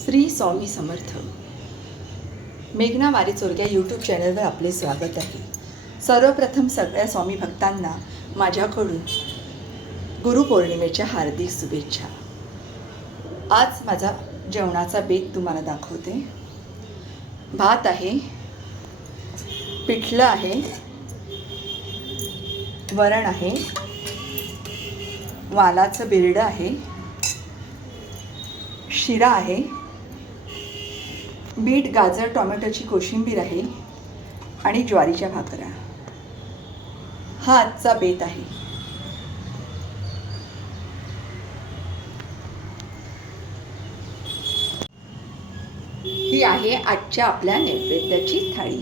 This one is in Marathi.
श्री स्वामी समर्थ. मेघना वारेचोरग्या यूट्यूब चॅनलवर आपले स्वागत आहे. सर्वप्रथम सगळ्या स्वामी भक्तांना माझ्याकडून गुरुपौर्णिमेच्या हार्दिक शुभेच्छा. आज माझा जेवणाचा बेत तुम्हाला दाखवते. भात आहे, पिठलं आहे, वरण आहे, वालाचं बिरडं आहे, शिरा आहे, बीट गाजर टोमॅटोची कोशिंबीर आहे आणि ज्वारीच्या भाकऱ्या. हा आजचा बेत आहे. ही आहे आजच्या आपल्या नैवेद्याची थाळी.